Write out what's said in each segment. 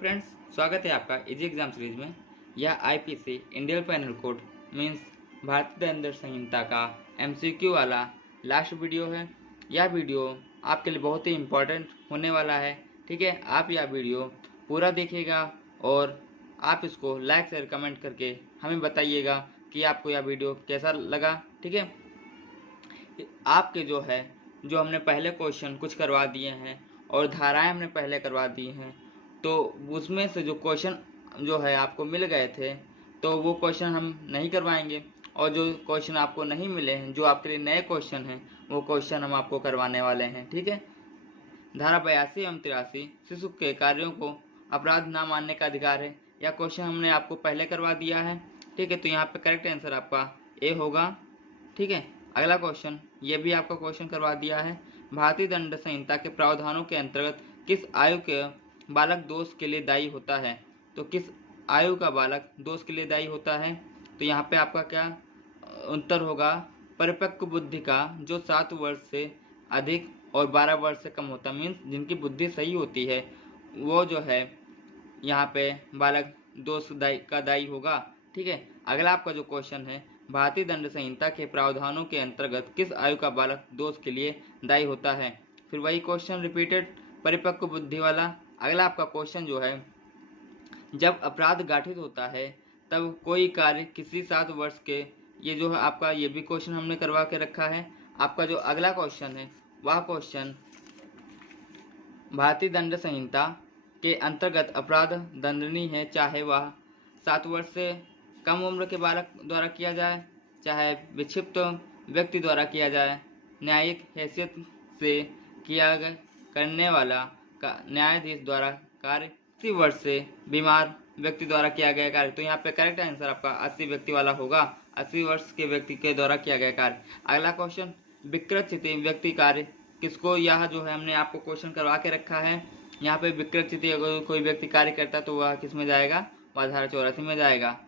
Friends, स्वागत है आपका इजी एग्जाम सीरीज में। यह IPC Indian panel code means भारतीय दंड संहिता का एमसीक्यू वाला लास्ट वीडियो है। यह वीडियो आपके लिए बहुत ही इम्पोर्टेंट होने वाला है। ठीक है, आप यह वीडियो पूरा देखिएगा और आप इसको लाइक शेयर कमेंट करके हमें बताइएगा कि आपको यह वीडियो कैसा लगा। ठीक है, आपके जो हमने पहले क्वेश्चन कुछ करवा दिए हैं और धाराएं हमने पहले करवा दी हैं, तो उसमें से जो क्वेश्चन जो है आपको मिल गए थे तो वो क्वेश्चन हम नहीं करवाएंगे, और जो क्वेश्चन आपको नहीं मिले हैं, जो आपके लिए नए क्वेश्चन हैं, वो क्वेश्चन हम आपको करवाने वाले हैं। ठीक है, धारा 82 एवं 83 शिशु के कार्यों को अपराध ना मानने का अधिकार है। यह क्वेश्चन हमने आपको पहले करवा दिया है। ठीक है, तो यहाँ पे करेक्ट आंसर आपका ए होगा। ठीक है, अगला क्वेश्चन ये भी आपका क्वेश्चन करवा दिया है। भारतीय दंड संहिता के प्रावधानों के अंतर्गत किस आयु के बालक दोष के लिए दायी होता है? तो किस आयु का बालक दोष के लिए दायी होता है? तो यहाँ पे आपका क्या उत्तर होगा? परिपक्व बुद्धि का जो 7 वर्ष से अधिक और 12 वर्ष से कम होता, मीन्स जिनकी बुद्धि सही होती है, वो जो है यहाँ पे बालक दोष का दायी होगा। ठीक है, अगला आपका जो क्वेश्चन है, भारतीय दंड संहिता के प्रावधानों के अंतर्गत किस आयु का बालक दोष के लिए दायी होता है? फिर वही क्वेश्चन रिपीटेड, परिपक्व बुद्धि वाला। अगला आपका क्वेश्चन जो है, जब अपराध घटित होता है तब कोई कार्य किसी 7 वर्ष के, ये जो है आपका ये भी क्वेश्चन हमने करवा के रखा है। आपका जो अगला क्वेश्चन है वह क्वेश्चन भारतीय दंड संहिता के अंतर्गत अपराध दंडनीय है, चाहे वह 7 वर्ष से कम उम्र के बालक द्वारा किया जाए, चाहे विक्षिप्त व्यक्ति द्वारा किया जाए, न्यायिक हैसियत से किया करने वाला न्यायाधीश द्वारा कार्य, 80 वर्ष से बीमार व्यक्ति द्वारा किया गया कार्य। तो यहाँ पे करेक्ट आंसर आपका 80 व्यक्ति वाला होगा, 80 वर्ष के व्यक्ति के द्वारा किया गया कार्य। अगला क्वेश्चन, विकृत स्थिति व्यक्ति कार्य किसको, यह जो है हमने आपको क्वेश्चन करवा के रखा है। यहाँ पे विकृत स्थिति अगर कोई व्यक्ति कार्य करता है तो वह किस में जाएगा? वह धारा 84 में जाएगा।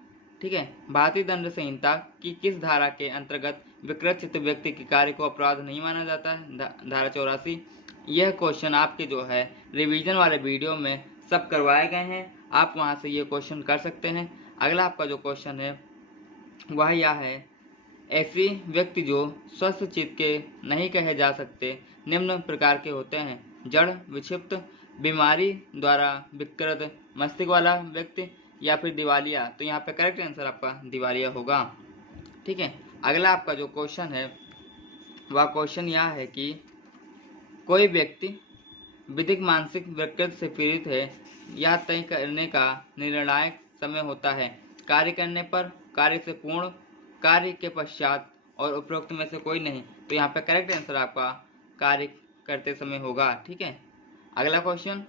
ठीक है, भारतीय दंड संहिता की किस धारा के अंतर्गत विकृत स्थित व्यक्ति के कार्य को अपराध नहीं माना जाता है? धारा 84। यह क्वेश्चन आपके जो है रिवीजन वाले वीडियो में सब करवाए गए हैं, आप वहां से ये क्वेश्चन कर सकते हैं। अगला आपका जो क्वेश्चन है वह यह है, ऐसी व्यक्ति जो स्वस्थ चित्त के नहीं कहे जा सकते निम्न प्रकार के होते हैं: जड़, विक्षिप्त, बीमारी द्वारा विकृत मस्तिष्क वाला व्यक्ति, या फिर दिवालिया। तो यहाँ पे करेक्ट आंसर आपका दिवालिया होगा। ठीक है, अगला आपका जो क्वेश्चन है वह क्वेश्चन यह है कि कोई व्यक्ति विधिक मानसिक विकृति से पीड़ित है, यह तय करने का निर्णायक समय होता है कार्य करने पर, कार्य से पूर्ण, कार्य के पश्चात, और उपरोक्त में से कोई नहीं। तो यहाँ पे करेक्ट आंसर आपका कार्य करते समय होगा। ठीक है, अगला क्वेश्चन,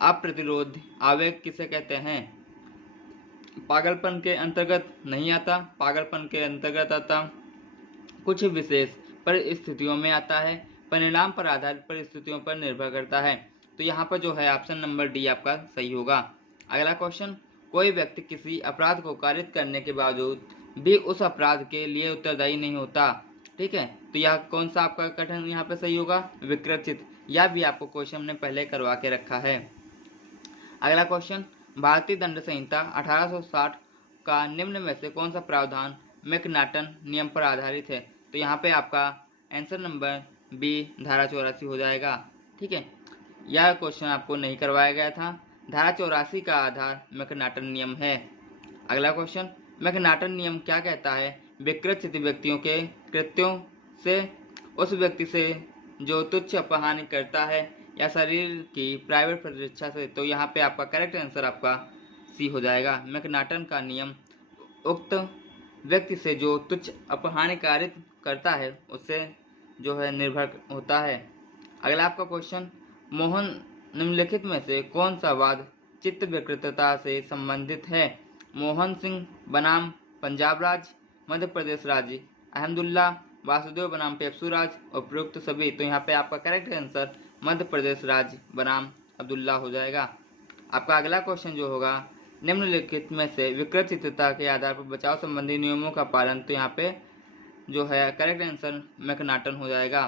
अप्रतिरोध आवेग किसे कहते हैं? पागलपन के अंतर्गत नहीं आता, पागलपन के अंतर्गत आता, कुछ विशेष परिस्थितियों में आता है, परिणाम पर आधारित परिस्थितियों पर निर्भर करता है। तो यहाँ पर जो है ऑप्शन नंबर डी आपका सही होगा। अगला क्वेश्चन, कोई व्यक्ति किसी अपराध को कारित करने के बावजूद भी उस अपराध के लिए उत्तरदायी नहीं होता। ठीक है, तो यह कौन सा आपका कथन यहाँ पे सही होगा? विकृत। यह भी आपको क्वेश्चन हमने पहले करवा के रखा है। अगला क्वेश्चन, भारतीय दंड संहिता 1860 का निम्न में से कौन सा प्रावधान मैकनाटन नियम पर आधारित है? तो यहाँ पे आपका आंसर नंबर बी धारा 84 हो जाएगा। ठीक है, यह क्वेश्चन आपको नहीं करवाया गया था। धारा 84 का आधार मैकनाटन नियम है। अगला क्वेश्चन, मैकनाटन नियम क्या कहता है? विकृत स्थिति व्यक्तियों के कृत्यों से उस व्यक्ति से जो तुच्छ अपहानि करता है या शरीर की प्राइवेट प्रतिरक्षा से। तो यहाँ पे आपका करेक्ट आंसर आपका सी हो जाएगा। मैकनाटन का नियम उक्त व्यक्ति से जो तुच्छ अपहानि कारित करता है उससे जो है निर्भर होता है। अगला आपका क्वेश्चन, मोहन निम्नलिखित में से कौन सा वाद चित्त विकृतता से संबंधित है? मोहन सिंह बनाम पंजाब राज्य, मध्य प्रदेश राज्य, अहमदुल्ला, वासुदेव बनाम पेप्सू राज्य, उपरोक्त सभी। तो यहाँ पे आपका करेक्ट आंसर मध्य प्रदेश राज्य बनाम अब्दुल्ला हो जाएगा। आपका अगला क्वेश्चन जो होगा, निम्नलिखित में से विकृत चित्तता के आधार पर बचाव संबंधी नियमों का पालन। तो यहाँ पे जो है करेक्ट आंसर मैकनाटन हो जाएगा।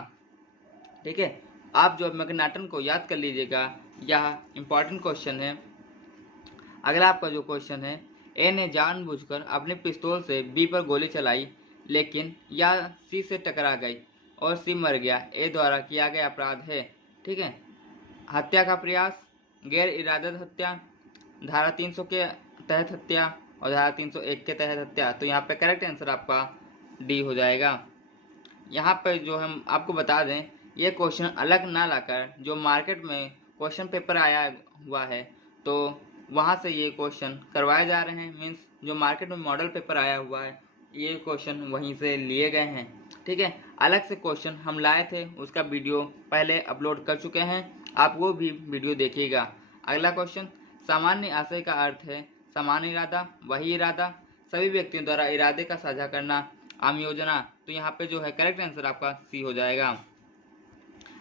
ठीक है, आप जो मैकनाटन को याद कर लीजिएगा, यह इम्पॉर्टेंट क्वेश्चन है। अगला आपका जो क्वेश्चन है, ए ने जानबूझकर अपने पिस्तौल से बी पर गोली चलाई, लेकिन यह सी से टकरा गई और सी मर गया। ए द्वारा किया गया अपराध है, ठीक है, हत्या का प्रयास, गैर इरादत हत्या, धारा 300 के तहत हत्या और धारा 301 के तहत हत्या। तो यहाँ पे करेक्ट आंसर आपका डी हो जाएगा। यहाँ पर जो हम आपको बता दें, ये क्वेश्चन अलग ना लाकर जो मार्केट में क्वेश्चन पेपर आया हुआ है तो वहाँ से ये क्वेश्चन करवाए जा रहे हैं। मीन्स जो मार्केट में मॉडल पेपर आया हुआ है ये क्वेश्चन वहीं से लिए गए हैं, ठीक है। अलग से क्वेश्चन हम लाए थे, उसका वीडियो पहले अपलोड कर चुके हैं, आप वो भी वीडियो देखिएगा। अगला क्वेश्चन, सामान्य आशय का अर्थ है समान इरादा, वही इरादा, सभी व्यक्तियों द्वारा इरादे का साझा करना, आम योजना। तो यहाँ पे जो है करेक्ट आंसर आपका सी हो जाएगा।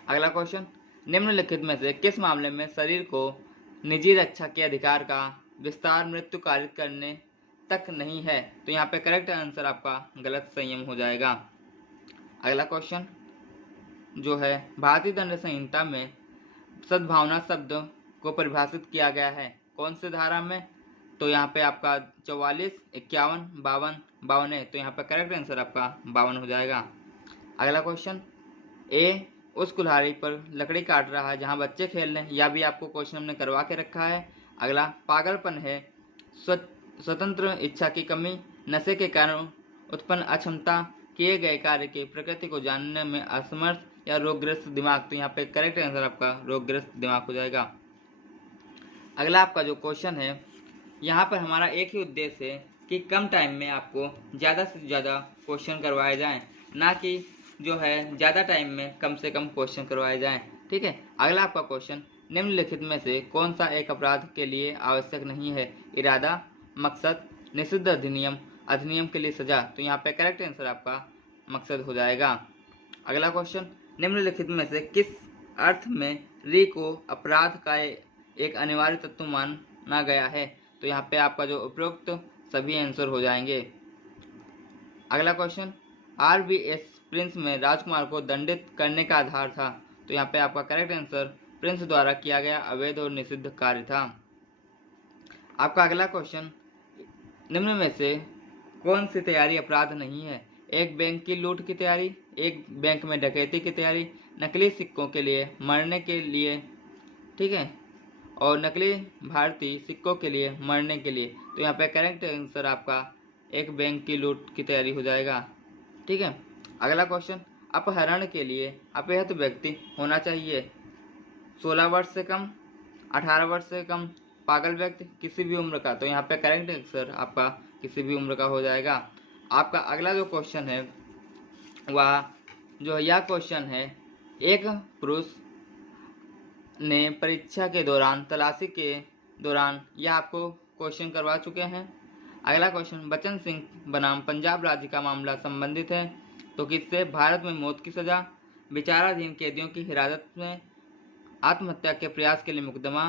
अगला क्वेश्चन, निम्नलिखित में से किस मामले में शरीर को निजी रक्षा के अधिकार का विस्तार मृत्यु कारित करने तक नहीं है? तो यहाँ पे करेक्ट आंसर आपका गलत संयम हो जाएगा। अगला क्वेश्चन जो है, भारतीय दंड संहिता में सद्भावना शब्द को परिभाषित किया गया है कौन से धारा में? तो यहाँ पे आपका 44, 51, 52 है। तो यहाँ पे करेक्ट आंसर आपका 52 हो जाएगा। अगला क्वेश्चन, ए उस कुल्हाड़ी पर लकड़ी काट रहा है जहाँ बच्चे खेल रहे हैं, या भी आपको क्वेश्चन हमने करवा के रखा है। अगला, पागलपन है स्वतंत्र इच्छा की कमी, नशे के कारण उत्पन्न अक्षमता, किए गए कार्य की प्रकृति को जानने में असमर्थ, या रोगग्रस्त दिमाग। तो यहाँ पे करेक्ट आंसर आपका रोगग्रस्त दिमाग हो जाएगा। अगला आपका जो क्वेश्चन है, यहाँ पर हमारा एक ही उद्देश्य है कि कम टाइम में आपको ज़्यादा से ज़्यादा क्वेश्चन करवाए जाएं, ना कि जो है ज़्यादा टाइम में कम से कम क्वेश्चन करवाए जाएं, ठीक है। अगला आपका क्वेश्चन, निम्नलिखित में से कौन सा एक अपराध के लिए आवश्यक नहीं है? इरादा, मकसद, निषिद्ध अधिनियम, अधिनियम के लिए सजा। तो यहाँ पे करेक्ट आंसर आपका मकसद हो जाएगा। अगला क्वेश्चन, निम्नलिखित में से किस अर्थ में री को अपराध का एक अनिवार्य तत्व माना गया है? तो यहाँ पे आपका जो उपरोक्त सभी आंसर हो जाएंगे। अगला क्वेश्चन, RBS प्रिंस में राजकुमार को दंडित करने का आधार था। तो यहाँ पे आपका करेक्ट आंसर प्रिंस द्वारा किया गया अवैध और निषिद्ध कार्य था। आपका अगला क्वेश्चन, निम्न में से कौन सी तैयारी अपराध नहीं है? एक बैंक की लूट की तैयारी, एक बैंक में डकैती की तैयारी, नकली सिक्कों के लिए मरने के लिए, ठीक है, और नकली भारतीय सिक्कों के लिए मरने के लिए। तो यहाँ पे करेक्ट आंसर आपका एक बैंक की लूट की तैयारी हो जाएगा, ठीक है। अगला क्वेश्चन, अपहरण के लिए अपहृत व्यक्ति होना चाहिए 16 वर्ष से कम, 18 वर्ष से कम, पागल व्यक्ति, किसी भी उम्र का। तो यहाँ पे करेक्ट आंसर आपका किसी भी उम्र का हो जाएगा। आपका अगला जो क्वेश्चन है वह जो यह क्वेश्चन है, एक पुरुष ने परीक्षा के दौरान तलाशी के दौरान, यह आपको क्वेश्चन करवा चुके हैं। अगला क्वेश्चन, बचन सिंह बनाम पंजाब राज्य का मामला संबंधित है तो किससे? भारत में मौत की सजा, विचाराधीन कैदियों की हिरासत में, आत्महत्या के प्रयास के लिए मुकदमा,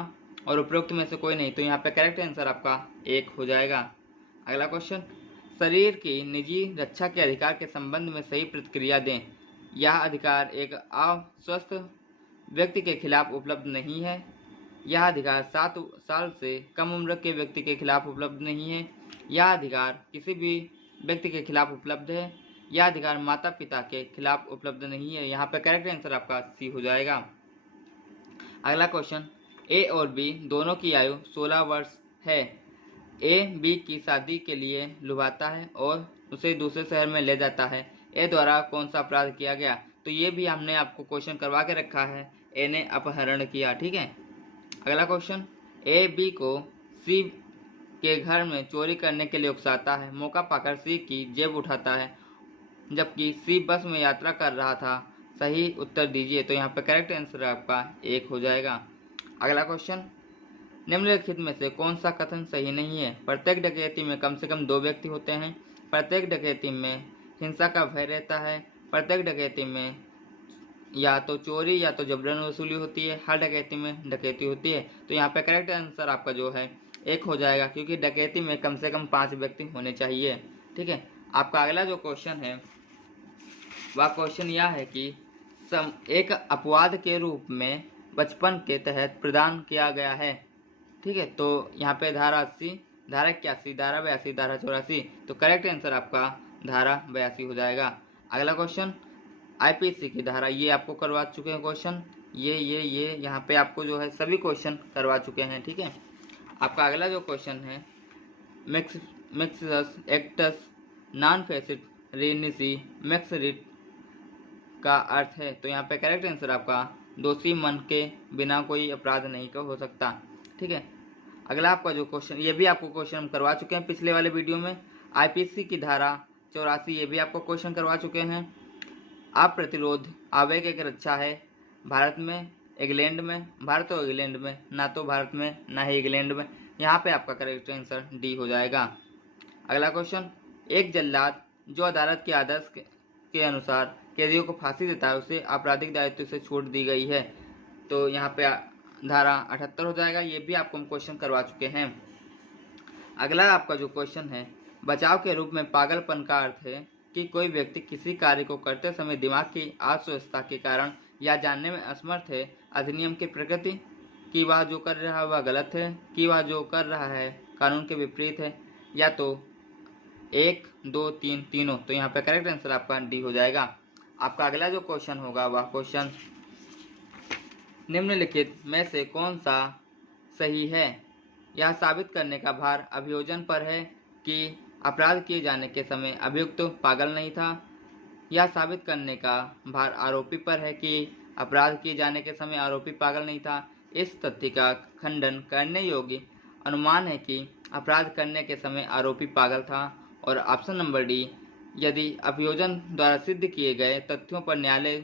और उपरोक्त में से कोई नहीं। तो यहाँ पे करेक्ट आंसर आपका एक हो जाएगा। अगला क्वेश्चन, शरीर की निजी रक्षा के अधिकार के संबंध में सही प्रतिक्रिया दें। यह अधिकार एक अस्वस्थ व्यक्ति के खिलाफ उपलब्ध नहीं है, यह अधिकार 7 साल से कम उम्र के व्यक्ति के खिलाफ उपलब्ध नहीं है, यह अधिकार किसी भी व्यक्ति के खिलाफ उपलब्ध है, यह अधिकार माता पिता के खिलाफ उपलब्ध नहीं है। यहाँ पे करेक्ट आंसर आपका सी हो जाएगा। अगला क्वेश्चन, ए और बी दोनों की आयु 16 वर्ष है। ए बी की शादी के लिए लुभाता है और उसे दूसरे शहर में ले जाता है। ए द्वारा कौन सा अपराध किया गया? तो ये भी हमने आपको क्वेश्चन करवा के रखा है, ए ने अपहरण किया, ठीक है। अगला क्वेश्चन, ए बी को सी के घर में चोरी करने के लिए उकसाता है, मौका पाकर सी की जेब उठाता है जबकि सी बस में यात्रा कर रहा था। सही उत्तर दीजिए। तो यहाँ पे करेक्ट आंसर आपका एक हो जाएगा। अगला क्वेश्चन, निम्नलिखित में से कौन सा कथन सही नहीं है? प्रत्येक डकैती में कम से कम 2 व्यक्ति होते हैं, प्रत्येक डकैती में हिंसा का भय रहता है, प्रत्येक डकैती में या तो चोरी या तो जबरन वसूली होती है, हर डकैती में डकैती होती है। तो यहाँ पे करेक्ट आंसर आपका जो है एक हो जाएगा, क्योंकि डकैती में कम से कम 5 व्यक्ति होने चाहिए, ठीक है। आपका अगला जो क्वेश्चन है वह क्वेश्चन यह है कि एक अपवाद के रूप में 55 के तहत प्रदान किया गया है। ठीक है, तो यहाँ पे धारा 80, धारा 81, धारा 82, धारा 84, तो करेक्ट आंसर आपका धारा 82 हो जाएगा। अगला क्वेश्चन आईपीसी की धारा, ये आपको करवा चुके हैं क्वेश्चन, ये यहाँ पे आपको जो है सभी क्वेश्चन करवा चुके हैं। ठीक है, आपका अगला जो क्वेश्चन है मिक्सस एक्टस नॉन फेसिट रेनिसी मैक्सरिट का अर्थ है, तो यहाँ पे करेक्ट आंसर आपका दोषी मन के बिना कोई अपराध नहीं का हो सकता। ठीक है, अगला आपका जो क्वेश्चन, ये भी आपको क्वेश्चन हम करवा चुके हैं पिछले वाले वीडियो में। आईपीसी की धारा 84, ये भी आपको क्वेश्चन करवा चुके हैं। आप प्रतिरोध आवेग एक रक्षा है भारत में इंग्लैंड में, भारत और इंग्लैंड में, ना तो भारत में ना ही इंग्लैंड में, यहाँ पे आपका करेक्ट आंसर डी हो जाएगा। अगला क्वेश्चन, एक जल्लाद जो अदालत के आदेश के अनुसार कैदियों को फांसी देता है उसे आपराधिक दायित्व से छूट दी गई है, तो यहाँ पे धारा 78 हो जाएगा। ये भी आपको हम क्वेश्चन करवा चुके हैं। अगला आपका जो क्वेश्चन है, बचाव के रूप में पागलपन का अर्थ है कि कोई व्यक्ति किसी कार्य को करते समय दिमाग की अस्वस्थता के कारण या जानने में असमर्थ है अधिनियम की प्रकृति, कि वह जो कर रहा है वह गलत है, कि वह जो कर रहा है कानून के विपरीत है, या तो 1, 2, 3 तीनों, तो यहाँ पे करेक्ट आंसर आपका डी हो जाएगा। आपका अगला जो क्वेश्चन होगा वह क्वेश्चन निम्नलिखित में से कौन सा सही है। यह साबित करने का भार अभियोजन पर है कि अपराध किए जाने के समय अभियुक्त पागल नहीं था। यह साबित करने का भार आरोपी पर है कि अपराध किए जाने के समय आरोपी पागल नहीं था। इस तथ्य का खंडन करने योग्य अनुमान है कि अपराध करने के समय आरोपी पागल था। और ऑप्शन नंबर डी, यदि अभियोजन द्वारा सिद्ध किए गए तथ्यों पर न्यायालय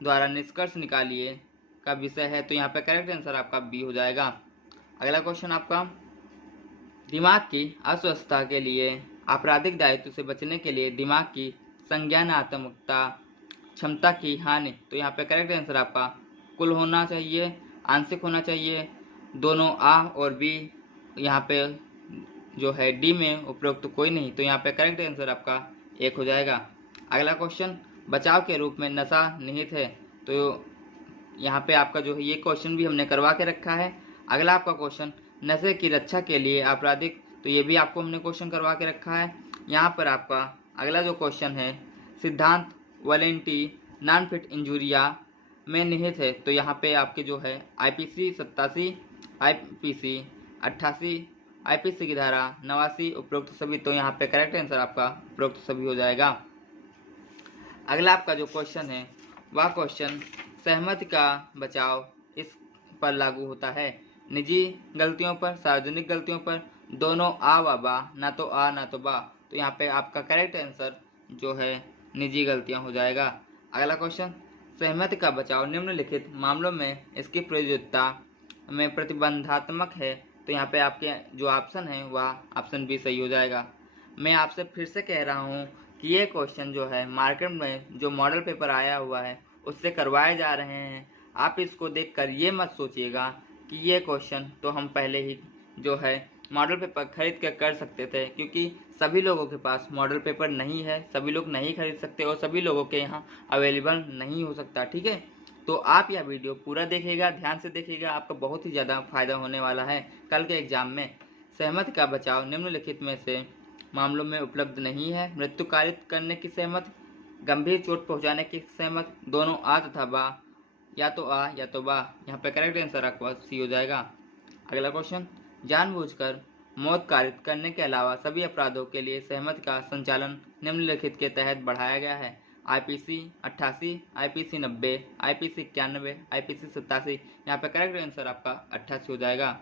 द्वारा निष्कर्ष निकालिए का विषय है, तो यहाँ पे करेक्ट आंसर आपका बी हो जाएगा। अगला क्वेश्चन आपका, दिमाग की अस्वस्थता के लिए आपराधिक दायित्व से बचने के लिए दिमाग की संज्ञानात्मकता क्षमता की हानि, तो यहाँ पे करेक्ट आंसर आपका कुल होना चाहिए, आंशिक होना चाहिए, दोनों आ और बी, यहाँ पे जो है डी में उपरोक्त कोई नहीं, तो यहाँ पे करेक्ट आंसर आपका 1 हो जाएगा। अगला क्वेश्चन, बचाव के रूप में नशा निहित है, तो यहाँ पे आपका जो है ये क्वेश्चन भी हमने करवा के रखा है। अगला आपका क्वेश्चन, नशे की रक्षा के लिए आपराधिक, तो ये भी आपको हमने क्वेश्चन करवा के रखा है। यहाँ पर आपका अगला जो क्वेश्चन है, सिद्धांत वॉलेंटी नॉन फिट इंजुरिया में निहित है, तो यहाँ पे आपके जो है आईपीसी 87, आईपीसी 88, आईपीसी की धारा 89 उपरोक्त सभी, तो यहाँ पे करेक्ट आंसर आपका उपरोक्त सभी हो जाएगा। अगला आपका जो क्वेश्चन है वह क्वेश्चन सहमति का बचाव इस पर लागू होता है, निजी गलतियों पर, सार्वजनिक गलतियों पर, दोनों आ व बा, ना तो आ ना तो बा, तो यहाँ पे आपका करेक्ट आंसर जो है निजी गलतियां हो जाएगा। अगला क्वेश्चन, सहमति का बचाव निम्नलिखित मामलों में इसकी प्रयोज्यता में प्रतिबंधात्मक है, तो यहाँ पे आपके जो ऑप्शन है वह ऑप्शन बी सही हो जाएगा। मैं आपसे फिर से कह रहा हूँ कि ये क्वेश्चन जो है मार्केट में जो मॉडल पेपर आया हुआ है उससे करवाए जा रहे हैं। आप इसको देखकर ये मत सोचिएगा कि ये क्वेश्चन तो हम पहले ही जो है मॉडल पेपर खरीद कर सकते थे, क्योंकि सभी लोगों के पास मॉडल पेपर नहीं है, सभी लोग नहीं खरीद सकते और सभी लोगों के यहाँ अवेलेबल नहीं हो सकता। ठीक है, तो आप यह वीडियो पूरा देखिएगा, ध्यान से देखिएगा, आपका बहुत ही ज़्यादा फायदा होने वाला है कल के एग्जाम में। सहमति का बचाव निम्नलिखित में से मामलों में उपलब्ध नहीं है, मृत्यु कारित करने की सहमति, गंभीर चोट पहुंचाने की सहमति, दोनों आ तथा बा, या तो आ या तो बा, यहाँ पे करेक्ट आंसर आपका सी हो जाएगा। अगला क्वेश्चन, जानबूझकर मौत कारित करने के अलावा सभी अपराधों के लिए सहमति का संचालन निम्नलिखित के तहत बढ़ाया गया है, आईपीसी 88, आईपीसी 90, आईपीसी 91, आईपीसी 87, यहाँ पे करेक्ट आंसर आपका 88 हो जाएगा।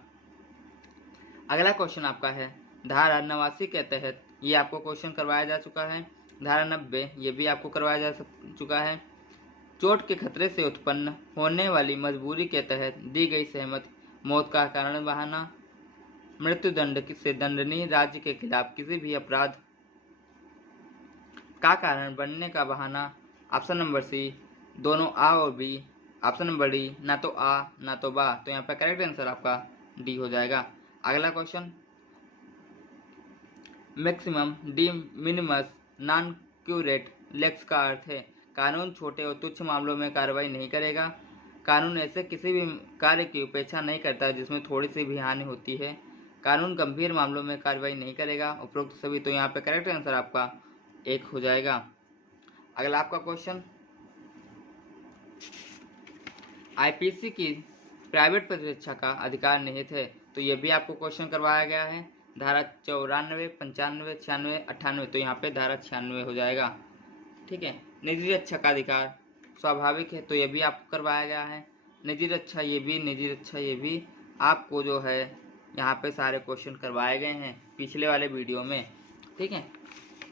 अगला क्वेश्चन आपका है धारा 89 के तहत, ये आपको क्वेश्चन करवाया जा चुका है। धारा 90 ये भी आपको करवाया जा चुका है। चोट के खतरे से उत्पन्न होने वाली मजबूरी के तहत दी गई सहमति मौत का कारण बहाना, मृत्युदंड से दंडनीय राज्य के खिलाफ किसी भी अपराध का कारण बनने का बहाना, ऑप्शन नंबर सी दोनों आ और बी, ऑप्शन नंबर डी ना तो आ ना तो बा, तो यहाँ पर करेक्ट आंसर आपका डी हो जाएगा। अगला question, maximum de minimis non curat lex का अर्थ है कानून छोटे और तुच्छ मामलों में कार्रवाई नहीं करेगा, कानून ऐसे किसी भी कार्य की उपेक्षा नहीं करता जिसमें थोड़ी सी भी हानि होती है। कानून गंभीर मामलों में कार्रवाई नहीं करेगा। उपरोक्त सभी, तो यहाँ पे करेक्ट आंसर आपका 1 हो जाएगा। अगला आपका क्वेश्चन, आईपीसी की प्राइवेट प्रतिरक्षा का अधिकार निहित है, तो ये भी आपको क्वेश्चन करवाया गया है। धारा 94, 95, 96, 98, तो यहाँ पे धारा 96 हो जाएगा। ठीक है। निजी रक्षा का अधिकार स्वाभाविक है, तो ये भी आपको करवाया गया है। निजी रक्षा ये भी आपको जो है यहाँ पे सारे क्वेश्चन करवाए गए हैं पिछले वाले वीडियो में। ठीक है।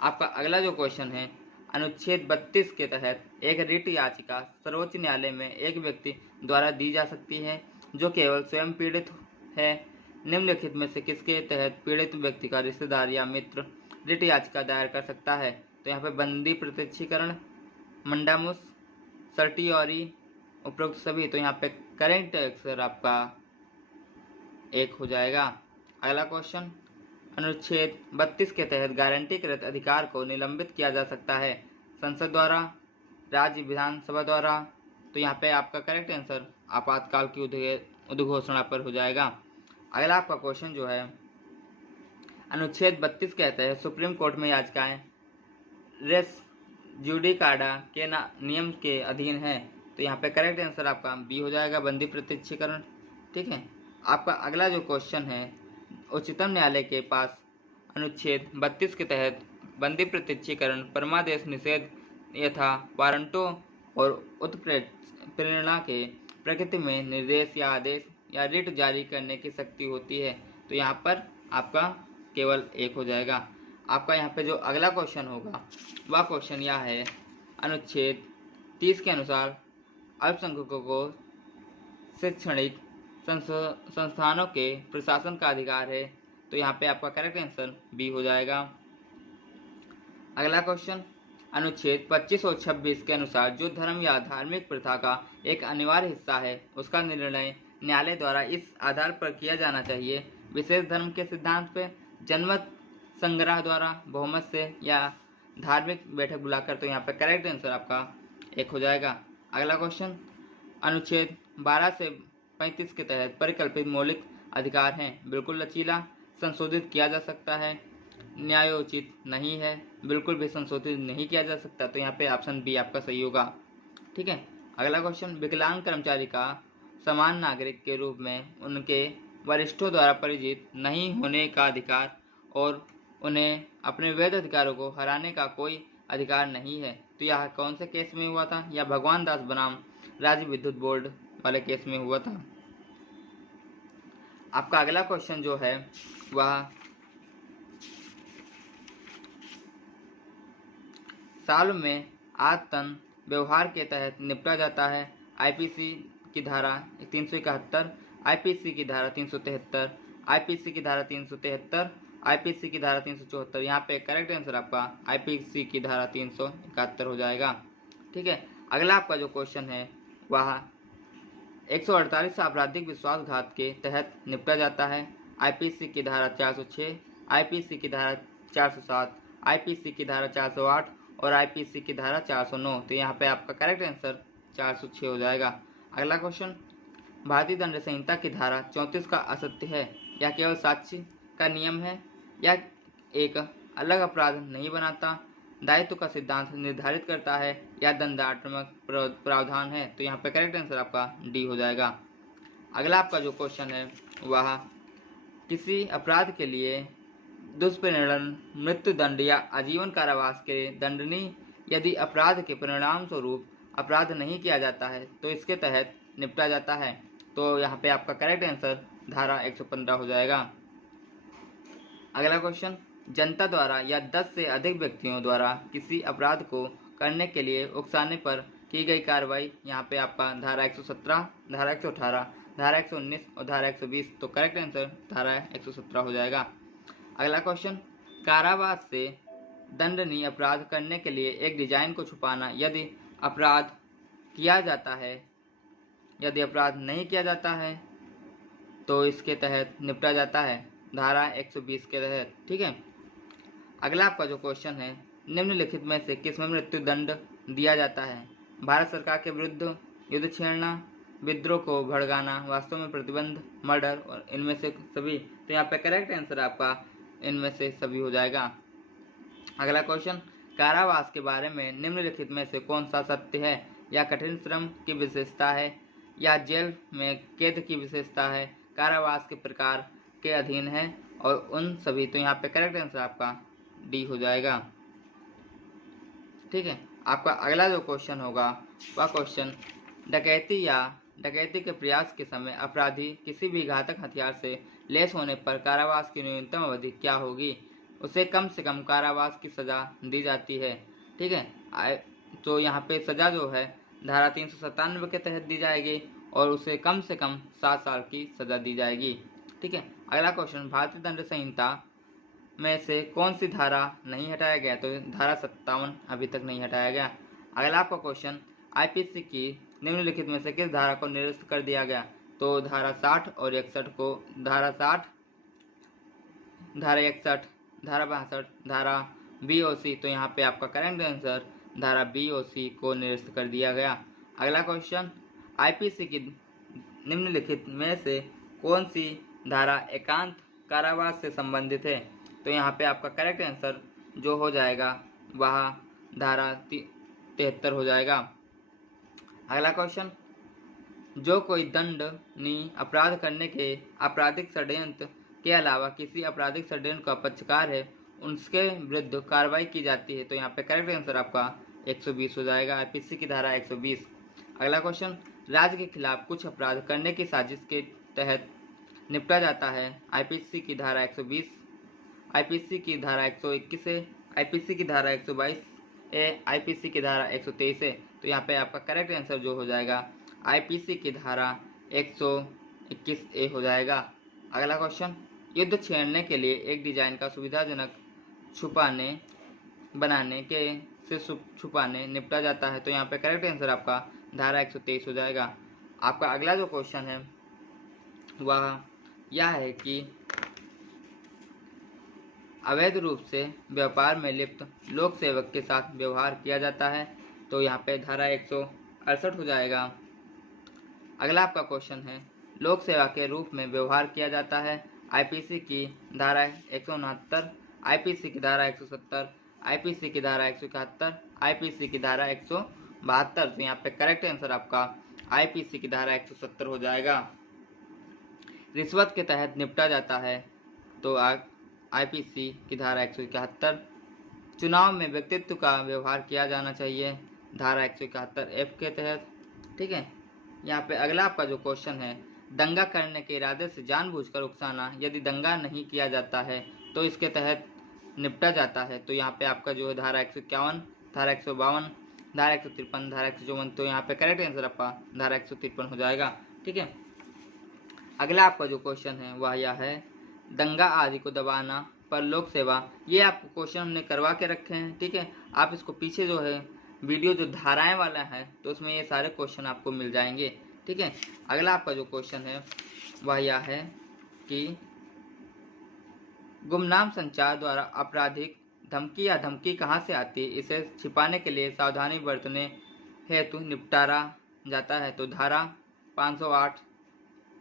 आपका अगला जो क्वेश्चन है, अनुच्छेद 32 के तहत एक रिट याचिका सर्वोच्च न्यायालय में एक व्यक्ति द्वारा दी जा सकती है जो केवल स्वयं पीड़ित है। निम्नलिखित में से किसके तहत पीड़ित व्यक्ति का रिश्तेदार या मित्र रिट याचिका दायर कर सकता है? तो यहाँ पे बंदी प्रत्यक्षीकरण, मंडामुस, सर्टियोरी, उपरोक्त सभी, तो यहाँ पे करेक्ट आंसर आपका 1 हो जाएगा। अगला क्वेश्चन, अनुच्छेद 32 के तहत गारंटीकृत अधिकार को निलंबित किया जा सकता है संसद द्वारा, राज्य विधानसभा द्वारा, तो यहाँ पे आपका करेक्ट आंसर आपातकाल की उद्घोषणा पर हो जाएगा। अगला आपका क्वेश्चन जो है, अनुच्छेद 32 कहता है सुप्रीम कोर्ट में याचिकाएं रेस जुडिकाडा के नियम के अधीन है, तो यहाँ पे करेक्ट आंसर आपका बी हो जाएगा, बंदी प्रत्यक्षीकरण। ठीक है। आपका अगला जो क्वेश्चन है, उच्चतम न्यायालय के पास अनुच्छेद 32 के तहत बंदी प्रत्यक्षीकरण, परमादेश निषेध यथा वारंटों और उत्प्रेरणा के प्रकृति में निर्देश या आदेश या रिट जारी करने की शक्ति होती है, तो यहाँ पर आपका केवल 1 हो जाएगा। आपका यहाँ पे जो अगला क्वेश्चन होगा वह क्वेश्चन यह है, अनुच्छेद 30 के अनुसार अल्पसंख्यकों को शैक्षणिक संस्थानों के प्रशासन का अधिकार है, तो यहाँ पे आपका करेक्ट आंसर बी हो जाएगा। अगला क्वेश्चन, अनुच्छेद 25 और 26 के अनुसार जो धर्म या धार्मिक प्रथा का एक अनिवार्य हिस्सा है उसका निर्णय न्यायालय द्वारा इस आधार पर किया जाना चाहिए, विशेष धर्म के सिद्धांत पे, जनमत संग्रह द्वारा, बहुमत से, या धार्मिक बैठक बुलाकर, तो यहाँ पे करेक्ट आंसर आपका 1 हो जाएगा। अगला क्वेश्चन, अनुच्छेद 12 से 35 के तहत परिकल्पित मौलिक अधिकार हैं, बिल्कुल लचीला, संशोधित किया जा सकता है, न्यायोचित नहीं है, बिल्कुल भी संशोधित नहीं किया जा सकता, तो यहाँ पे ऑप्शन बी आपका सही होगा। ठीक है। अगला क्वेश्चन, विकलांग कर्मचारी का समान नागरिक के रूप में उनके वरिष्ठों द्वारा परिचित नहीं होने का अधिकार और उन्हें अपने वैध अधिकारों को हराने का कोई अधिकार नहीं है, तो यह कौन से केस में हुआ था? यह भगवान दास बनाम राज्य विद्युत बोर्ड वाले केस में हुआ था। आपका अगला क्वेश्चन जो है वह साल में आतन व्यवहार के तहत निपटा जाता है। आईपीसी की धारा 371, आईपीसी की धारा 373, आईपीसी की धारा 373, आईपीसी की धारा 374, यहाँ पे करेक्ट आंसर आपका आईपीसी की धारा 371 हो जाएगा। ठीक है। अगला आपका जो क्वेश्चन है वह 148 आपराधिक विश्वासघात के तहत निपटा जाता है। आईपीसी की धारा 406, आईपीसी की धारा 407, आईपीसी की धारा 408 और आईपीसी की धारा 409, तो यहाँ पे आपका करेक्ट आंसर 406 हो जाएगा। अगला क्वेश्चन, भारतीय दंड संहिता की धारा 34 का असत्य है, यह केवल साक्ष्य का नियम है, यह एक अलग अपराध नहीं बनाता, दायित्व का सिद्धांत निर्धारित करता है, या दंडात्मक प्रावधान है, तो यहाँ पे करेक्ट आंसर आपका डी हो जाएगा। अगला आपका जो क्वेश्चन है वह किसी अपराध के लिए दुष्परिणाम, मृत्यु दंड या आजीवन कारावास के दंडनीय यदि अपराध के परिणाम स्वरूप अपराध नहीं किया जाता है तो इसके तहत निपटा जाता है, तो यहाँ पे आपका करेक्ट आंसर धारा 115 हो जाएगा। अगला क्वेश्चन, जनता द्वारा या 10 से अधिक व्यक्तियों द्वारा किसी अपराध को करने के लिए उकसाने पर की गई कार्रवाई, यहाँ पे आपका धारा 117, धारा 118, धारा 119 और धारा 120, तो करेक्ट आंसर धारा 117 हो जाएगा। अगला क्वेश्चन, कारावास से दंडनीय अपराध करने के लिए एक डिजाइन को छुपाना, यदि अपराध किया जाता है, यदि अपराध नहीं किया जाता है तो इसके तहत निपटा जाता है, धारा 120 के तहत। ठीक है। अगला आपका जो क्वेश्चन है, निम्नलिखित में से किसमें मृत्यु दंड दिया जाता है? भारत सरकार के विरुद्ध युद्ध छेड़ना, विद्रोह को भड़काना, वास्तव में प्रतिबंध, मर्डर और इनमें से सभी। तो यहाँ पे करेक्ट आंसर आपका इनमें से सभी हो जाएगा। अगला क्वेश्चन, कारावास के बारे में निम्नलिखित में से कौन सा सत्य है? या कठिन श्रम की विशेषता है, या जेल में कैद की विशेषता है, कारावास के प्रकार के अधीन है और उन सभी। तो यहाँ पे करेक्ट आंसर आपका डी हो जाएगा। ठीक है, आपका अगला जो क्वेश्चन होगा वह क्वेश्चन, डकैती के प्रयास के समय अपराधी किसी भी घातक हथियार से लैस होने पर कारावास की न्यूनतम अवधि क्या होगी? उसे कम से कम कारावास की सजा दी जाती है। ठीक है, तो यहाँ पे सजा जो है धारा 397 के तहत दी जाएगी और उसे कम से कम 7 साल की सजा दी जाएगी। ठीक है, अगला क्वेश्चन, भारतीय दंड संहिता में से कौन सी धारा नहीं हटाया गया? तो धारा 57 अभी तक नहीं हटाया गया। अगला आपका क्वेश्चन, आईपीसी की निम्नलिखित में से किस धारा को निरस्त कर दिया गया? तो धारा 60 और 61 को, धारा 60, धारा 61, धारा 62, धारा BOC। तो यहाँ पे आपका करेक्ट आंसर धारा BOC को निरस्त कर दिया गया। अगला क्वेश्चन, आईपीसी की निम्नलिखित में से कौन सी धारा एकांत कारावास से संबंधित है? तो यहाँ पे आपका करेक्ट आंसर जो हो जाएगा वह धारा 73 हो जाएगा। अगला क्वेश्चन, जो कोई दंडनीय अपराध करने के आपराधिक षड्यंत्र के अलावा किसी आपराधिक षड्यंत्र का पक्षकार है, उसके विरुद्ध कार्रवाई की जाती है। तो यहाँ पे करेक्ट आंसर आपका 120 हो जाएगा, आईपीसी की धारा 120। अगला क्वेश्चन, राज्य के खिलाफ कुछ अपराध करने की साजिश के तहत निपटा जाता है, आईपीसी की धारा 120, आईपीसी की धारा 121 है, आईपीसी की धारा 122 है, आईपीसी की धारा 123 है। तो यहाँ पे आपका करेक्ट आंसर जो हो जाएगा आईपीसी की धारा 121A हो जाएगा। अगला क्वेश्चन, युद्ध छेड़ने के लिए एक डिजाइन का सुविधाजनक छुपाने निपटा जाता है। तो यहाँ पे करेक्ट आंसर आपका धारा 123 हो जाएगा। आपका अगला जो क्वेश्चन है वह यह है कि अवैध रूप से व्यापार में लिप्त लोक सेवक के साथ व्यवहार किया जाता है। तो यहाँ पे धारा 168 हो जाएगा। अगला आपका क्वेश्चन है, लोक सेवा के रूप में व्यवहार किया जाता है, आईपीसी की धारा 169, आईपीसी की धारा 170, आईपीसी की धारा 171, आईपीसी की धारा 172। तो यहाँ पे करेक्ट आंसर आपका आईपीसी की धारा 170 हो जाएगा। रिश्वत के तहत निपटा जाता है, तो आईपीसी की धारा 171। चुनाव में व्यक्तित्व का व्यवहार किया जाना चाहिए, धारा 171F के तहत। ठीक है, यहाँ पे अगला आपका जो क्वेश्चन है, दंगा करने के इरादे से जानबूझकर उकसाना यदि दंगा नहीं किया जाता है तो इसके तहत निपटा जाता है। तो यहाँ पे आपका जो है धारा 151, धारा 152, धारा 153, धारा 154। तो यहाँ पे करेक्ट आंसर आपका धारा 153 हो जाएगा। ठीक है, अगला आपका जो क्वेश्चन है वह यह है, दंगा आदि को दबाना पर लोक सेवा। ये आपको क्वेश्चन हमने करवा के रखे हैं। ठीक है, आप इसको पीछे जो है वीडियो जो धाराएं वाला है तो उसमें ये सारे क्वेश्चन आपको मिल जाएंगे। ठीक है, अगला आपका जो क्वेश्चन है वह यह है कि गुमनाम संचार द्वारा आपराधिक धमकी या धमकी कहाँ से आती है, इसे छिपाने के लिए सावधानी बरतने हेतु निपटारा जाता है। तो धारा 508,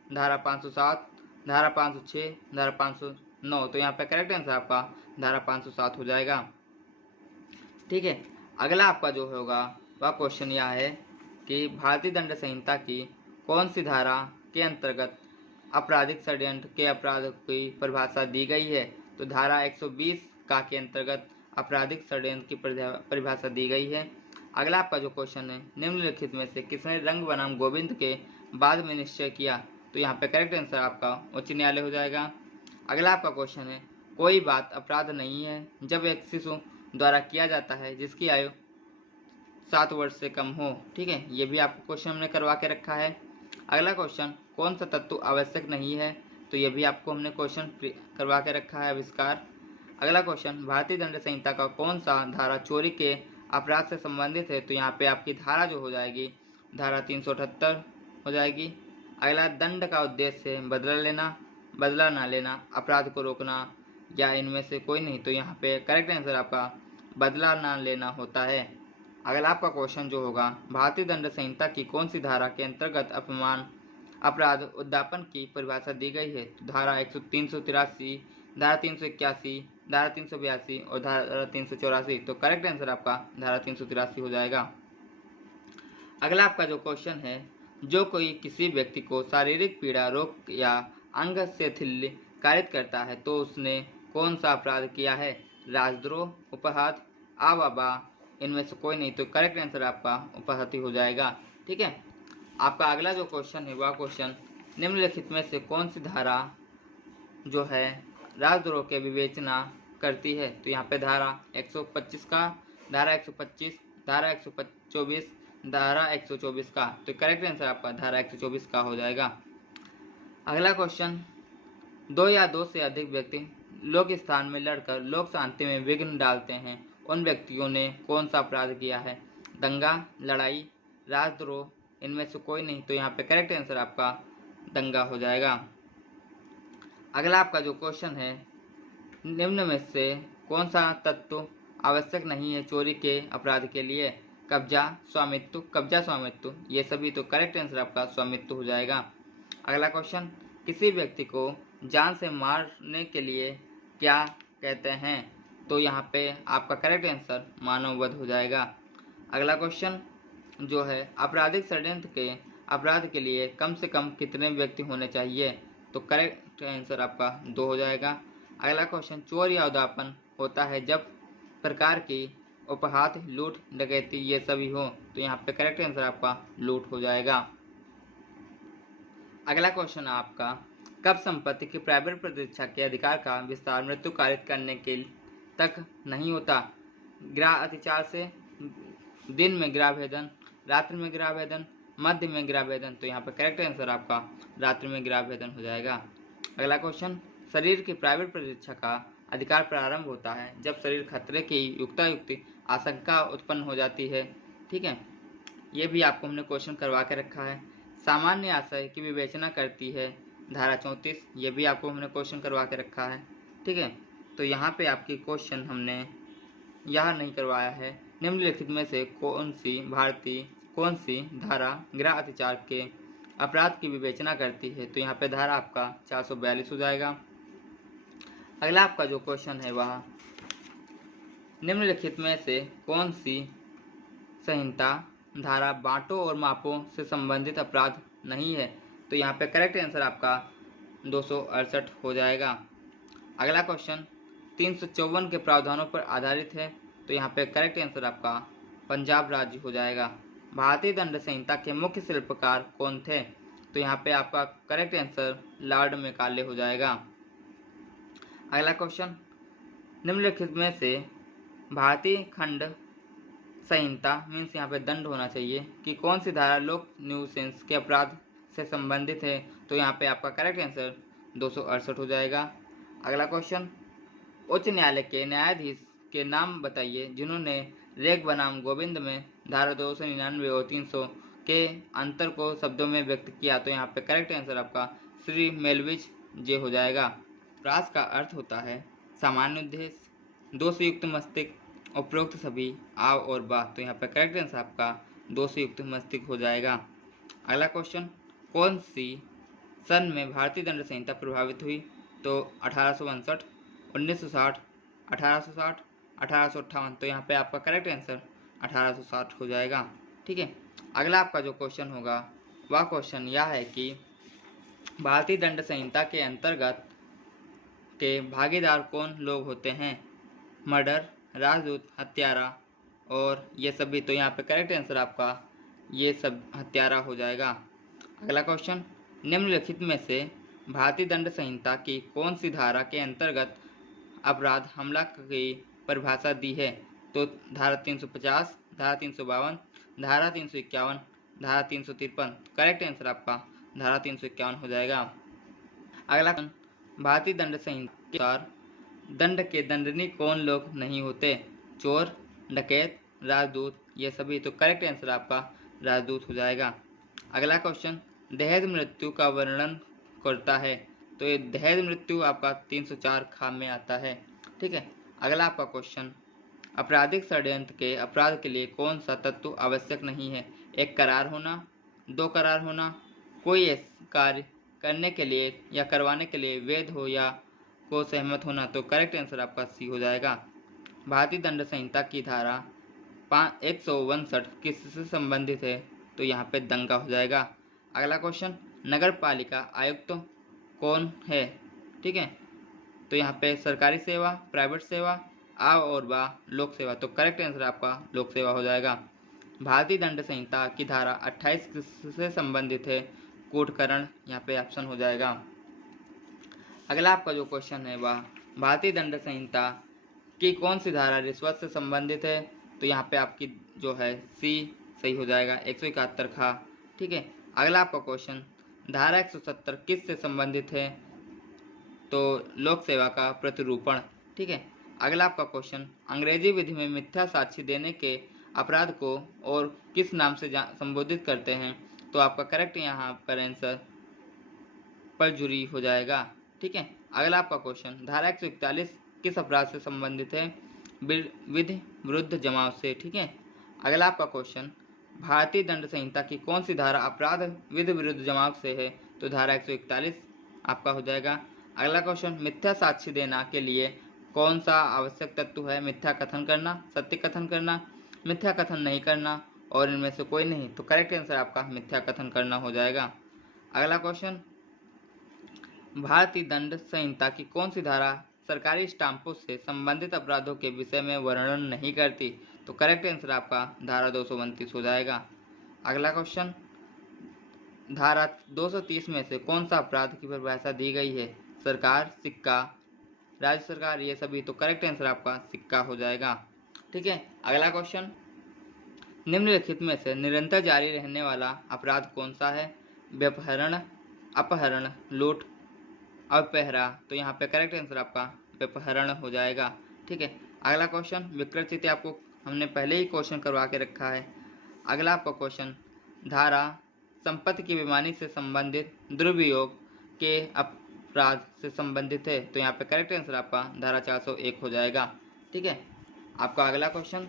धारा 507, धारा 506, धारा 509। तो यहाँ पे करेक्ट आंसर आपका धारा 507 हो जाएगा। ठीक है, अगला आपका जो होगा वह क्वेश्चन यह है कि भारतीय दंड संहिता की कौन सी धारा के अंतर्गत आपराधिक षड्यंत्र के अपराध की परिभाषा दी गई है? तो धारा 120 का के अंतर्गत आपराधिक षड्यंत्र की परिभाषा दी गई है। अगला आपका जो क्वेश्चन है, निम्नलिखित में से किसने रंग बनाम गोविंद के बाद में निश्चय किया? तो यहाँ पे करेक्ट आंसर आपका उच्च न्यायालय हो जाएगा। अगला आपका क्वेश्चन है, कोई बात अपराध नहीं है जब एक शिशु द्वारा किया जाता है जिसकी आयु 7 वर्ष से कम हो। ठीक है, ये भी आपको क्वेश्चन हमने करवा के रखा है। अगला क्वेश्चन, कौन सा तत्व आवश्यक नहीं है? तो ये भी आपको हमने क्वेश्चन करवा के रखा है, आविष्कार। अगला क्वेश्चन, भारतीय दंड संहिता का कौन सा धारा चोरी के अपराध से संबंधित है? तो यहाँ पे आपकी धारा जो हो जाएगी धारा 378 हो जाएगी। अगला, दंड का उद्देश्य है बदला ना लेना, अपराध को रोकना, या इनमें से कोई नहीं। तो यहाँ पे करेक्ट आंसर आपका बदला ना लेना होता है। अगला आपका क्वेश्चन जो होगा, भारतीय दंड संहिता की कौन सी धारा के अंतर्गत अपमान अपराध उद्यापन की परिभाषा दी गई है? तो धारा 383, धारा 381, धारा 382 और धारा 384। तो करेक्ट आंसर आपका धारा 383 हो जाएगा। अगला आपका जो क्वेश्चन है, जो कोई किसी व्यक्ति को शारीरिक पीड़ा, रोग या अंग शिथिल कारित करता है तो उसने कौन सा अपराध किया है? राजद्रोह, उपहास, आवाबा, इनमें से कोई नहीं। तो करेक्ट आंसर आपका उपहति हो जाएगा। ठीक है। आपका अगला जो क्वेश्चन है वह क्वेश्चन, निम्नलिखित में से कौन सी धारा जो है राजद्रोह के विवेचना करती है? तो यहाँ पे धारा 125 का, धारा 125, धारा 124, धारा 124 का। तो करेक्ट आंसर आपका धारा 124 का हो जाएगा। अगला क्वेश्चन, दो या दो से अधिक व्यक्ति लोक स्थान में लड़कर लोक शांति में विघ्न डालते हैं, उन व्यक्तियों ने कौन सा अपराध किया है? दंगा, लड़ाई, राजद्रोह, इनमें से कोई नहीं। तो यहाँ पे करेक्ट आंसर आपका दंगा हो जाएगा। अगला आपका जो क्वेश्चन है, निम्न में से कौन सा तत्व आवश्यक नहीं है चोरी के अपराध के लिए? कब्जा, स्वामित्व, कब्जा स्वामित्व, ये सभी। तो करेक्ट आंसर आपका स्वामित्व हो जाएगा। अगला क्वेश्चन, किसी व्यक्ति को जान से मारने के लिए क्या कहते हैं? तो यहाँ पे आपका करेक्ट आंसर मानववध हो जाएगा। अगला क्वेश्चन जो है, आपराधिक षड्यंत्र के अपराध के लिए कम से कम कितने व्यक्ति होने चाहिए? तो करेक्ट आंसर आपका 2 हो जाएगा। अगला क्वेश्चन, चोर या उद्यापन होता है जब प्रकार की उपहात, लूट, डकैती ये सभी हो। तो यहाँ पे करेक्ट आंसर आपका लूट हो जाएगा। अगला क्वेश्चन आपका, कब संपत्ति की प्राइवेट प्रतिष्ठा के अधिकार का विस्तार मृत्यु कारित करने के तक नहीं होता? गृह अतिचार से, दिन में गृह भेदन, रात्रि में गृह भेदन, मध्य में गृह भेदन। तो यहाँ पे करेक्ट आंसर आपका रात्रि में गृह भेदन हो जाएगा। अगला क्वेश्चन, शरीर की प्राइवेट प्रतिष्ठा का अधिकार प्रारंभ होता है जब शरीर खतरे की युक्तायुक्त आशंका उत्पन्न हो जाती है। ठीक है, ये भी आपको हमने क्वेश्चन करवा के रखा है। सामान्य आशय की विवेचना करती है, धारा 34, ये भी आपको हमने क्वेश्चन करवा के रखा है। ठीक है, तो यहाँ पे आपकी क्वेश्चन हमने यह नहीं करवाया है, निम्नलिखित में से कौन सी धारा गृह अतिचार के अपराध की विवेचना करती है? तो यहाँ पे धारा आपका 442 हो जाएगा। अगला आपका जो क्वेश्चन है वह, निम्नलिखित में से कौन सी संहिता धारा बांटो और मापो से संबंधित अपराध नहीं है? तो यहाँ पे करेक्ट आंसर आपका 268 हो जाएगा। अगला क्वेश्चन, 354 के प्रावधानों पर आधारित है। तो यहाँ पे करेक्ट आंसर आपका पंजाब राज्य हो जाएगा। भारतीय दंड संहिता के मुख्य शिल्पकार कौन थे? तो यहाँ पे आपका करेक्ट आंसर लॉर्ड मेकाले हो जाएगा। अगला क्वेश्चन, निम्नलिखित में से भारतीय खंड संहिता मीन्स यहाँ पे दंड होना चाहिए कि कौन सी धारा लोक न्यूसेंस के अपराध से संबंधित है? तो यहाँ पे आपका करेक्ट आंसर 268 हो जाएगा। अगला क्वेश्चन, उच्च न्यायालय के न्यायाधीश के नाम बताइए जिन्होंने रेग बनाम गोविंद में धारा 299 और 300 के अंतर को शब्दों में व्यक्त किया। तो यहाँ पे करेक्ट आंसर आपका श्री मेलविज जे हो जाएगा। प्रास का अर्थ होता है सामान्य उद्देश्य, दो से युक्त मस्तिष्क, उपरोक्त सभी, आव और बा। तो यहाँ पे करेक्ट आंसर आपका दो से युक्त मस्तिष्क हो जाएगा। अगला क्वेश्चन, कौन सी सन में भारतीय दंड संहिता प्रभावित हुई? तो 1862, 1960, 1860, 1858। तो यहाँ पे आपका करेक्ट आंसर 1860 हो जाएगा। ठीक है, अगला आपका जो क्वेश्चन होगा वह क्वेश्चन यह है कि भारतीय दंड संहिता के अंतर्गत के भागीदार कौन लोग होते हैं? मर्डर, राजदूत, हत्यारा और ये सभी। तो यहाँ पे करेक्ट आंसर आपका ये सब हत्यारा हो जाएगा। अगला क्वेश्चन, निम्नलिखित में से भारतीय दंड संहिता की कौन सी धारा के अंतर्गत अपराध हमला की परिभाषा दी है? तो धारा 350, धारा 352, धारा 351, धारा 353। करेक्ट आंसर आपका धारा 351 हो जाएगा। अगला, भारतीय दंड संहिता के अनुसार दंड के दंडनीय कौन लोग नहीं होते? चोर, डकैत, राजदूत, ये सभी। तो करेक्ट आंसर आपका राजदूत हो जाएगा। अगला क्वेश्चन, दहेज मृत्यु का वर्णन करता है। तो ये दहेज मृत्यु आपका 304 खाम में आता है। ठीक है, अगला आपका क्वेश्चन, आपराधिक षड्यंत्र के अपराध के लिए कौन सा तत्व आवश्यक नहीं है? 1 करार होना, 2 करार होना, कोई कार्य करने के लिए या करवाने के लिए वैध हो या को सहमत होना। तो करेक्ट आंसर आपका सी हो जाएगा। भारतीय दंड संहिता की धारा 159 किससे संबंधित है? तो यहाँ पे दंगा हो जाएगा। अगला क्वेश्चन, नगर पालिका आयुक्त कौन है? ठीक है, तो यहाँ पे सरकारी सेवा, प्राइवेट सेवा, आ और बा लोक सेवा। तो करेक्ट आंसर आपका लोक सेवा हो जाएगा। भारतीय दंड संहिता की धारा 28 किससे संबंधित है? कूटकरण, यहाँ पे ऑप्शन हो जाएगा। अगला आपका जो क्वेश्चन है वह भारतीय दंड संहिता की कौन सी धारा रिश्वत से संबंधित है? तो यहाँ पे आपकी जो है सी सही हो जाएगा, 171 खा। ठीक है, अगला आपका क्वेश्चन, धारा 170 किस से संबंधित है? तो लोक सेवा का प्रतिरूपण। ठीक है, अगला आपका क्वेश्चन, अंग्रेजी विधि में मिथ्या साक्ष्य देने के अपराध को और किस नाम से संबोधित करते हैं? तो आपका करेक्ट यहाँ पर आंसर परजुरी हो जाएगा। ठीक है, अगला आपका क्वेश्चन, धारा 141 किस अपराध से संबंधित है? विधि विरुद्ध जमाव से। ठीक है, अगला आपका क्वेश्चन, भारतीय दंड संहिता की कौन सी धारा अपराध विधि विरुद्ध जमाव से है? तो धारा 141 आपका हो जाएगा। अगला क्वेश्चन, मिथ्या साक्ष्य देना के लिए कौन सा आवश्यक तत्व है? मिथ्या कथन करना, सत्य कथन करना, मिथ्या कथन नहीं करना और इनमें से कोई नहीं। तो करेक्ट आंसर आपका मिथ्या कथन करना हो जाएगा। अगला क्वेश्चन, भारतीय दंड संहिता की कौन सी धारा सरकारी स्टाम्पों से संबंधित अपराधों के विषय में वर्णन नहीं करती? तो करेक्ट आंसर आपका धारा 229 हो जाएगा। अगला क्वेश्चन, धारा 230 में से कौन सा अपराध की परिभाषा दी गई है? सरकार, सिक्का, राज्य सरकार, ये सभी। तो करेक्ट आंसर आपका सिक्का हो जाएगा। ठीक है, अगला क्वेश्चन, निम्नलिखित में से निरंतर जारी रहने वाला अपराध कौन सा है? व्यपहरण, अपहरण, लूट, अपहरा। तो यहाँ पे करेक्ट आंसर आपका व्यपहरण हो जाएगा। ठीक है, अगला क्वेश्चन, विकृत चित्र आपको हमने पहले ही क्वेश्चन करवा के रखा है। अगला आपका क्वेश्चन, धारा संपत्ति की बेईमानी से संबंधित दुरुपयोग के अपराध से संबंधित है। तो यहाँ पे करेक्ट आंसर आपका धारा 401 हो जाएगा। ठीक है, आपका अगला क्वेश्चन,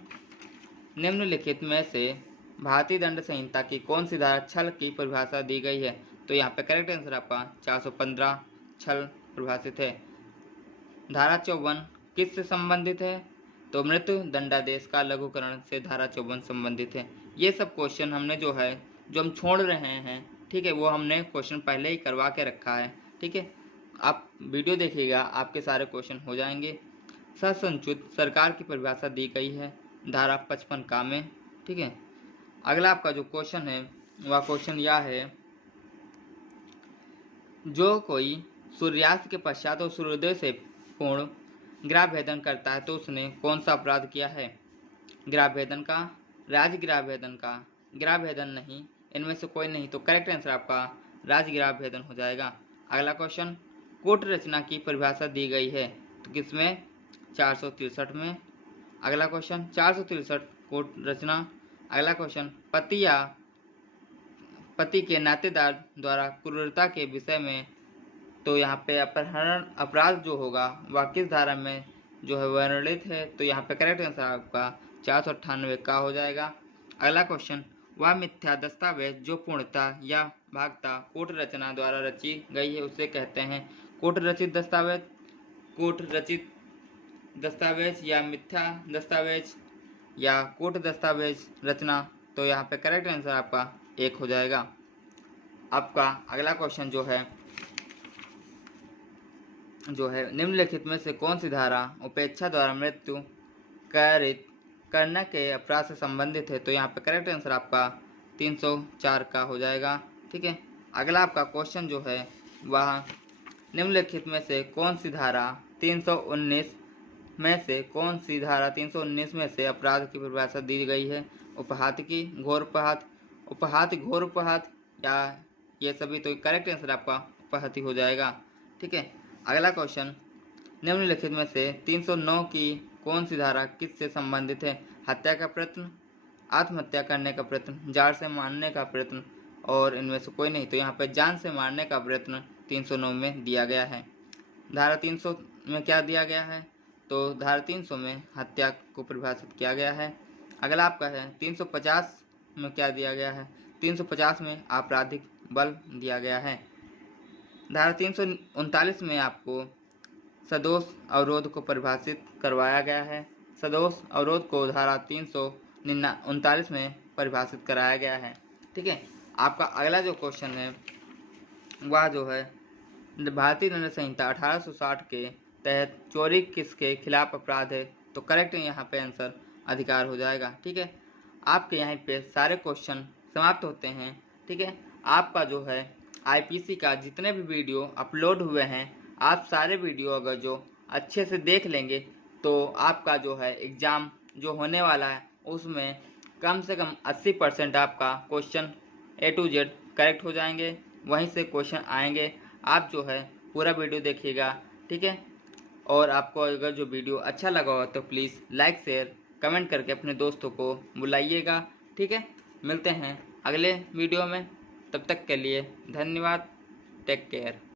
निम्नलिखित में से भारतीय दंड संहिता की कौन सी धारा छल की परिभाषा दी गई है? तो यहाँ पे करेक्ट आंसर आपका 415 छल परिभाषित है। धारा 54 किस से संबंधित है? तो मृत्यु दंडादेश का लघुकरण से धारा 54 संबंधित है। ये सब क्वेश्चन हमने जो हम छोड़ रहे हैं, ठीक है, वो हमने क्वेश्चन पहले ही करवा के रखा है। ठीक है, आप वीडियो देखिएगा, आपके सारे क्वेश्चन हो जाएंगे। ससंचित सरकार की परिभाषा दी गई है धारा 55 का में। ठीक है, अगला आपका जो क्वेश्चन है वह क्वेश्चन यह है, जो कोई सूर्यास्त के पश्चात और सूर्योदय से पूर्ण गृहभेदन करता है तो उसने कौन सा अपराध किया है? गृहभेदन का, राजगृहभेदन का, गृहभेदन नहीं, इनमें से कोई नहीं। तो करेक्ट आंसर आपका राजगृहभेदन हो जाएगा। अगला क्वेश्चन, कोट रचना की परिभाषा दी गई है तो किसमें? 463 में। अगला क्वेश्चन, 463 कोट रचना। अगला क्वेश्चन, पति के नातेदार द्वारा क्रूरता के विषय में। तो यहाँ पे अपहरण अपराध जो होगा वह किस धारा में वर्णित है? तो यहाँ पे करेक्ट आंसर आपका 498 का हो जाएगा। अगला क्वेश्चन, वह मिथ्या दस्तावेज जो पूर्णता या भागता कोट रचना द्वारा रची गई है उसे कहते हैं? कोट रचित दस्तावेज, कोट रचित दस्तावेज या मिथ्या दस्तावेज या कोट दस्तावेज रचना। तो यहाँ पे करेक्ट आंसर आपका 1 हो जाएगा। आपका अगला क्वेश्चन जो है निम्नलिखित में से कौन सी धारा उपेक्षा द्वारा मृत्यु कारित करने के अपराध से संबंधित है? तो यहाँ पे करेक्ट आंसर आपका 304 का हो जाएगा। ठीक है, अगला आपका क्वेश्चन जो है वह निम्नलिखित में से कौन सी धारा 319 में से कौन सी धारा 319 में से अपराध की परिभाषा दी गई है? उपहात की, घोर उपहात, उपहात घोर उपहात या ये सभी। तो करेक्ट आंसर आपका उपहात हो जाएगा। ठीक है, अगला क्वेश्चन, निम्नलिखित में से 309 की कौन सी धारा किस से संबंधित है? हत्या का प्रयत्न, आत्महत्या करने का प्रयत्न, जान से मारने का प्रयत्न और इनमें से कोई नहीं। तो यहाँ पर जान से मारने का प्रयत्न 309 में दिया गया है। धारा 300 में क्या दिया गया है? तो धारा 300 में हत्या को परिभाषित किया गया है। अगला आपका है 350 में क्या दिया गया है, 350 में आपराधिक बल दिया गया है। धारा 339 में आपको सदोष अवरोध को परिभाषित करवाया गया है। सदोष अवरोध को धारा 339 में परिभाषित कराया गया है। ठीक है, आपका अगला जो क्वेश्चन है वह जो है भारतीय दंड संहिता 1860 के तहत चोरी किसके खिलाफ अपराध है, तो करेक्ट यहाँ पे आंसर अधिकार हो जाएगा। ठीक है, आपके यहाँ पे सारे क्वेश्चन समाप्त होते हैं। ठीक है, आपका जो है आईपीसी का जितने भी वीडियो अपलोड हुए हैं, आप सारे वीडियो अगर जो अच्छे से देख लेंगे तो आपका जो है एग्ज़ाम जो होने वाला है उसमें कम से कम 80% आपका question A to Z correct हो जाएंगे, वहीं से क्वेश्चन आएंगे। आप जो है पूरा वीडियो देखिएगा। ठीक है, और आपको अगर जो वीडियो अच्छा लगा हो तो प्लीज़ लाइक शेयर कमेंट करके अपने दोस्तों को बुलाइएगा। ठीक है, मिलते हैं अगले वीडियो में, तब तक के लिए धन्यवाद, टेक केयर।